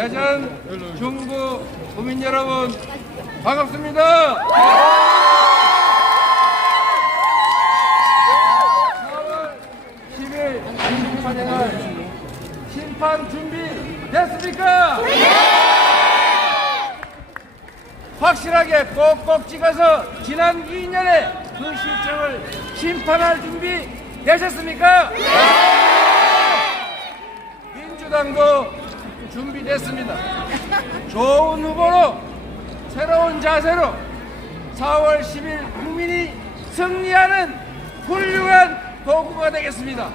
대전 중구 국민 여러분 반갑습니다. 4월 10일 심판의 날 심판 준비 됐습니까? 확실하게 꼭꼭 찍어서 지난 2년의 그 실정을 심판할 준비 되셨습니까? 민주당도 준비됐습니다. 좋은 후보로 새로운 자세로 4월 10일 국민이 승리하는 훌륭한 도구가 되겠습니다.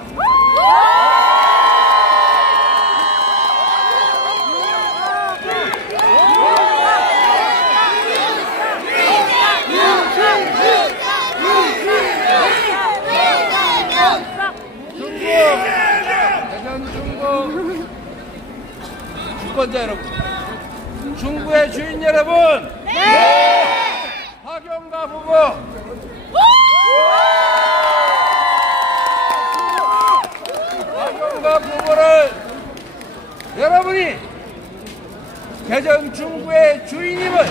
대전 중구 주권자 여러분, 중구의 주인 여러분, 박용갑 후보, 박용갑 후보를 여러분이 대전 중구의 주인임을,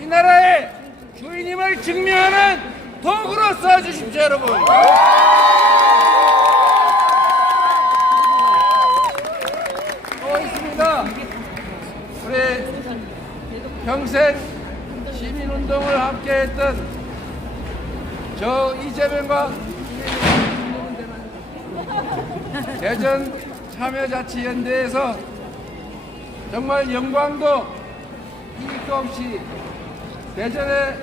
이 나라의 주인임을 증명하는 도구로 써주십시오, 여러분. 우리 평생 시민운동을 함께했던 저 이재명과 대전 참여자치연대에서 정말 영광도 이익도 없이 대전의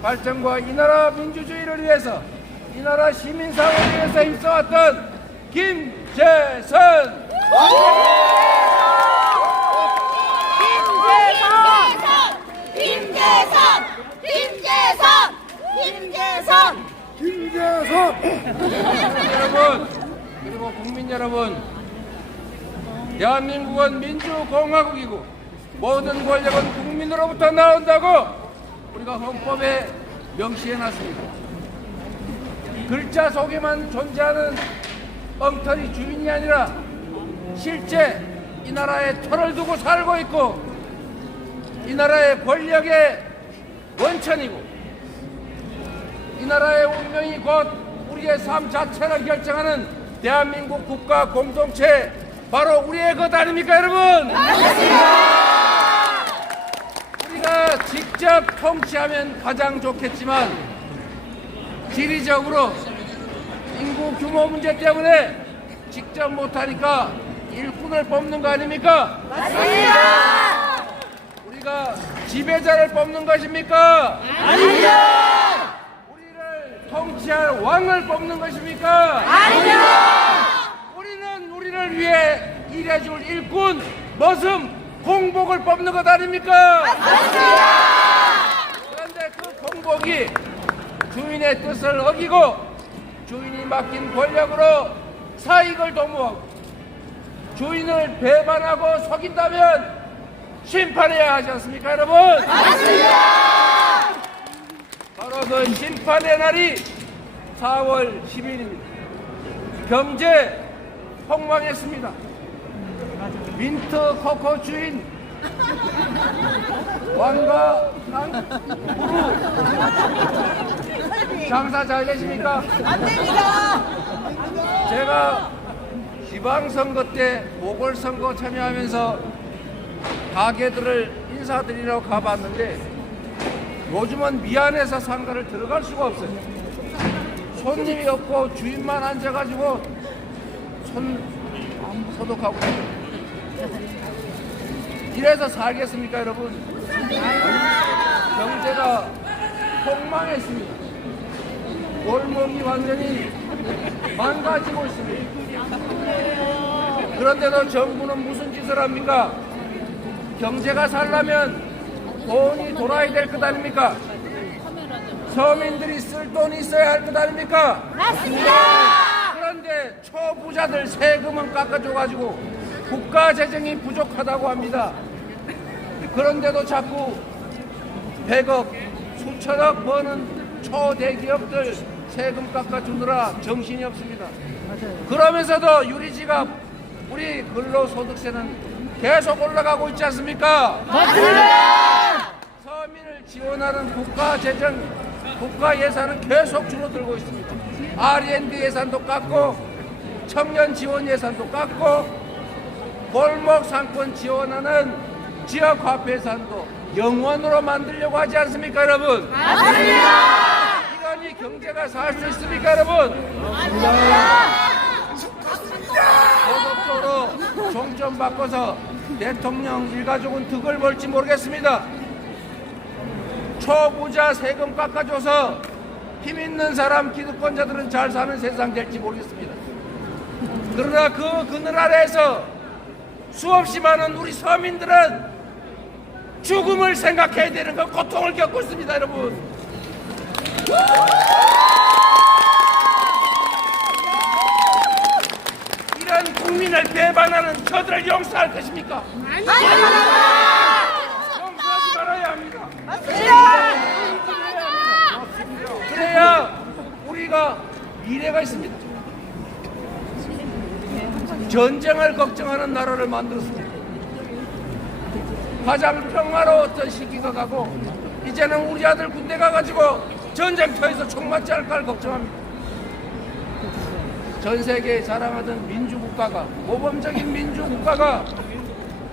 발전과 이 나라 민주주의를 위해서, 이 나라 시민사회를 위해서 힘써왔던 김재선! 여러분, 그리고 국민 여러분, 대한민국은 민주공화국이고 모든 권력은 국민으로부터 나온다고 우리가 헌법에 명시해놨습니다. 글자 속에만 존재하는 엉터리 주인이 아니라 실제 이 나라에 터를 두고 살고 있고, 이 나라의 권력의 원천이고, 이 나라의 운명이 곧 우리의 삶 자체를 결정하는 대한민국 국가 공동체, 바로 우리의 것 아닙니까, 여러분? 맞습니다. 우리가 직접 통치하면 가장 좋겠지만 지리적으로 인구 규모 문제 때문에 직접 못하니까 일꾼을 뽑는 거 아닙니까? 맞습니다. 우리가 지배자를 뽑는 것입니까? 아닙니다. 통치할 왕을 뽑는 것입니까? 아닙니다. 우리는 우리를 위해 일해줄 일꾼, 머슴, 공복을 뽑는 것 아닙니까? 맞습니다. 그런데 그 공복이 주인의 뜻을 어기고 주인이 맡긴 권력으로 사익을 도모하고 주인을 배반하고 속인다면 심판해야 하지 않습니까, 여러분? 맞습니다. 바로 그 심판의 날이 4월 10일입니다. 경제 폭망했습니다. 민트 코코 주인 왕과 부루 장사 잘 되십니까? 안 됩니다. 제가 지방선거 때 보궐선거 참여하면서 가게들을 인사드리러 가봤는데 요즘은 미안해서 상가를 들어갈 수가 없어요. 손님이 없고 주인만 앉아가지고 손 소독하고 이래서 살겠습니까, 여러분? 경제가 폭망했습니다. 골목이 완전히 망가지고 있습니다. 그런데도 정부는 무슨 짓을 합니까? 경제가 살려면 돈이 돌아야 될 것 아닙니까? 서민들이 쓸 돈이 있어야 할 것 아닙니까? 맞습니다. 그런데 초부자들 세금은 깎아줘가지고 국가 재정이 부족하다고 합니다. 그런데도 자꾸 100억, 수천억 버는 초대기업들 세금 깎아주느라 정신이 없습니다. 그러면서도 유리지갑, 우리 근로소득세는 계속 올라가고 있지 않습니까? 맞습니다. 서민을 지원하는 국가 재정, 국가 예산은 계속 줄어들고 있습니다. R&D 예산도 깎고 청년 지원 예산도 깎고 골목 상권 지원하는 지역 화폐 예산도 영원으로 만들려고 하지 않습니까, 여러분? 맞습니다. 이러니 경제가 살 수 있습니까, 여러분? 도덕적으로 종점 바꿔서 대통령 일가족은 득을 볼지 모르겠습니다. 초부자 세금 깎아줘서 힘 있는 사람 기득권자들은 잘 사는 세상 될지 모르겠습니다. 그러나 그 그늘 아래에서 수없이 많은 우리 서민들은 죽음을 생각해야 되는 그 고통을 겪고 있습니다, 여러분. 이런 국민을 배반하는 저들을 용서할 것입니까? 용서하지 말아야 합니다. 그래야 우리가 미래가 있습니다. 전쟁을 걱정하는 나라를 만들었습니다. 가장 평화로웠던 시기가 가고 이제는 우리 아들 군대 가가지고 전쟁터에서 총 맞지 않을까를 걱정합니다. 전 세계에 자랑하던 민주국가가, 모범적인 민주국가가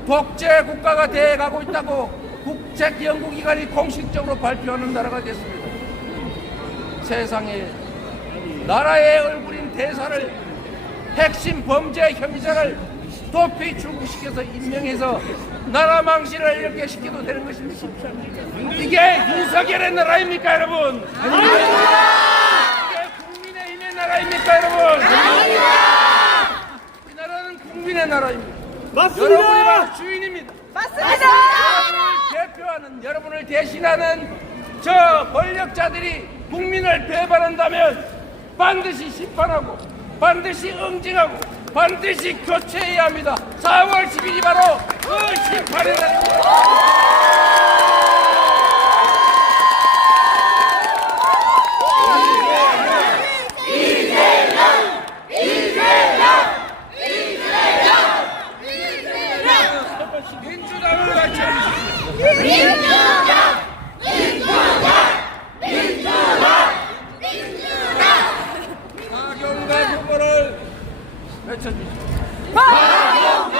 독재 국가가 돼가고 있다고 국제연구기관이 공식적으로 발표하는 나라가 됐습니다. 세상에 나라의 얼굴인 대사를 핵심 범죄 혐의자를 도피 출국시켜서 임명해서 나라 망신을 이렇게 시켜도 되는 것입니까? 이게 윤석열의 나라입니까, 여러분? 이게 국민의힘의 나라입니까, 여러분? 이 나라는 국민의 나라입니다. 맞습니다. 여러분이 바로 주인입니다. 맞습니다. 여러분을 대표하는, 여러분을 대신하는 저 권력자들이 국민을 배반한다면 반드시 심판하고 반드시 응징하고 반드시 교체해야 합니다. 4월 10일이 바로 그 심판의 날입니다. 민주당을 같이 박용관 후보를 외쳐주십시오. 박용관!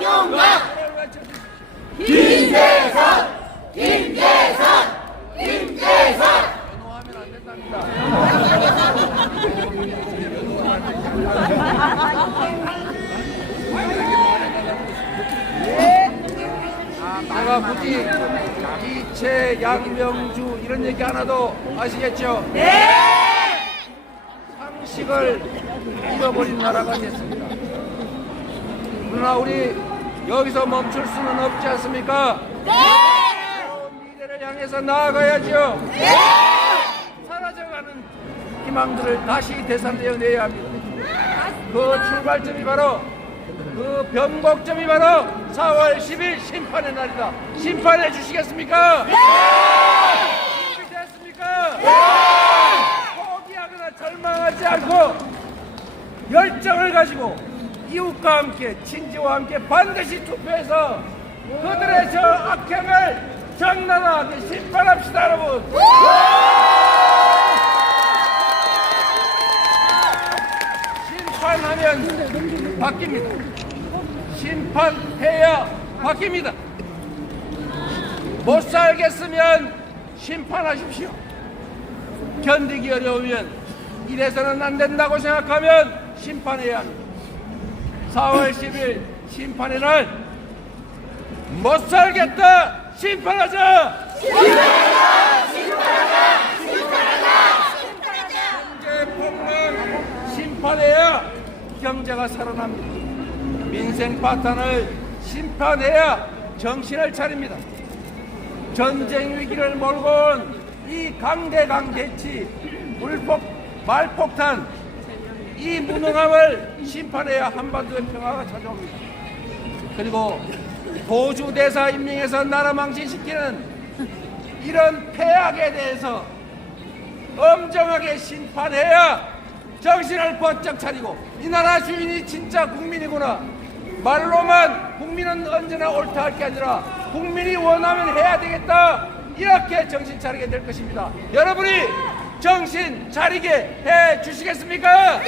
후보를 외쳐주십시오. 변호하면 안 된답니다. 내가 굳이 이채, 양명주 이런 얘기 하나도 아시겠죠? 상식을 잃어버린 나라가 됐습니다. 그러나 우리 여기서 멈출 수는 없지 않습니까? 미래를 향해서 나아가야죠. 사라져가는 희망들을 다시 되살려내야 합니다. 그 출발점이 바로, 그 변곡점이 바로 4월 10일 심판의 날이다. 심판해 주시겠습니까? 준비됐습니까? 포기하거나 절망하지 않고 열정을 가지고 이웃과 함께, 친지와 함께 반드시 투표해서 그들의 저 악행을 적나라하게 심판합시다, 여러분. 심판하면 바뀝니다. 심판해야 바뀝니다. 못 살겠으면 심판하십시오. 견디기 어려우면 이래서는 안 된다고 생각하면 심판해야 합니다. 4월 10일 심판의 날, 못 살겠다 심판하자. 경제 폭락 심판해야 경제가 살아납니다. 민생 파탄을 심판해야 정신을 차립니다. 전쟁 위기를 몰고 온 이 강대강 대치, 말폭탄, 이 무능함을 심판해야 한반도의 평화가 찾아옵니다. 그리고 도주 대사 임명해서 나라 망신시키는 이런 폐악에 대해서 엄정하게 심판해야 정신 정신을 번쩍 차리고 이 나라 주인이 진짜 국민이구나. 말로만 국민은 언제나 옳다 할 게 아니라 국민이 원하면 해야 되겠다. 이렇게 정신 차리게 될 것입니다. 여러분이 정신 차리게 해 주시겠습니까?